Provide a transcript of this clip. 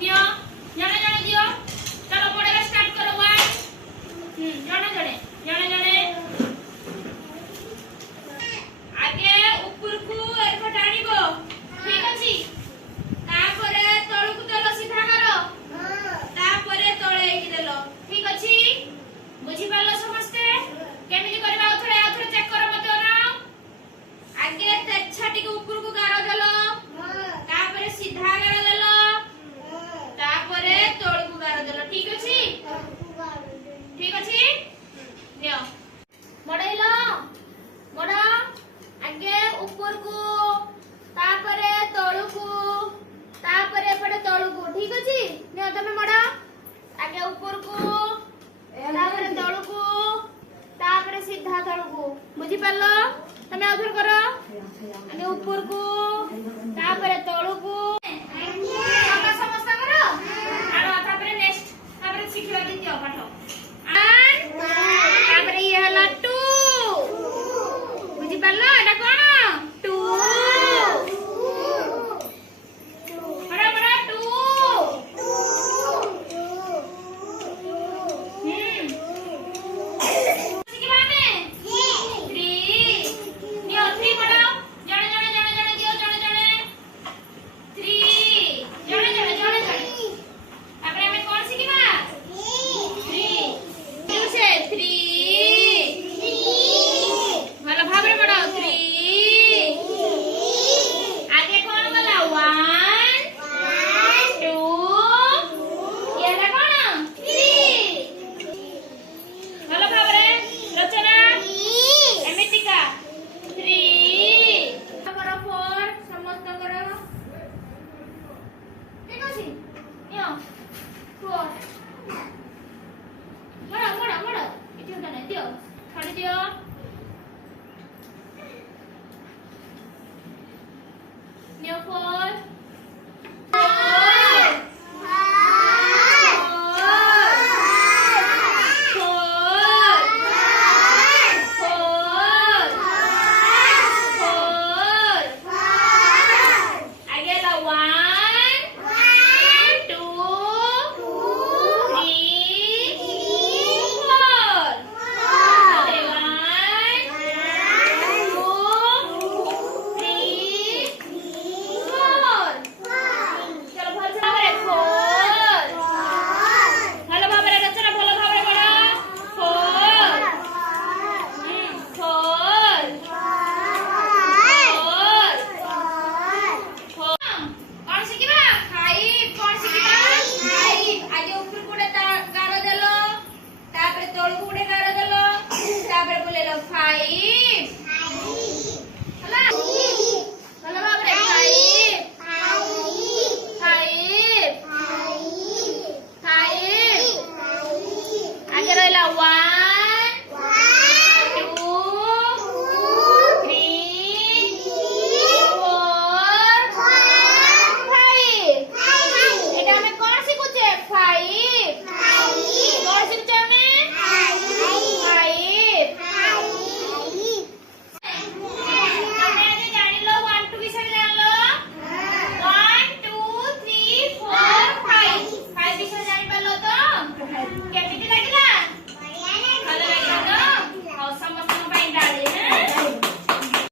neo जणे जणे दियो चलो पढ़ेगा स्टार्ट करो वन जणे जणे जणे जणे आगे ऊपर को एक टाणीबो ठीक अछि तापरे तळु को देलो सीधा करो तापरे तळे की देलो ठीक अछि बुझी पालो समस्ते केमिति करबा आउथरे चेक करो मते ना आगे तेछाटी को ऊपर को गारो देलो तापरे सीधा गारो देलो तापरे तळ को गारो देलो ठीक अछि नियो मडैलो मडा आगे ऊपर को तापरे तळ को तापरे पडे तळ को ठीक अछि नियो तमे मडा आगे ऊपर को तापरे तळ को तापरे सीधा तळ को बुझी पालो तमे आउथर करो आगे ऊपर को तापरे तळ को समस्त करो आरो तापरे नेक्स्ट तापरे शिखवा दियो पाठ तापरे ये हला 2 बुझी पालो एटा कोन 2 बड़ा बड़ा 2 शिखवा में 3 नियो 3 पढ़ो जणे जणे जणे जणे दियो जणे जणे 3 जणे जणे जणे जणे तापरे हमें कोन शिखवा 3 क्यों से 3 भलो भाबरे पढ़ो 3 आगे कोन गला 1 2 ये है कोन 3 भलो भाबरे रचना एमितिका 3 करो 4 समस्त करो ठीक अछि नियो 4 मडा मडा मडा इति होता नै दियो खाली दियो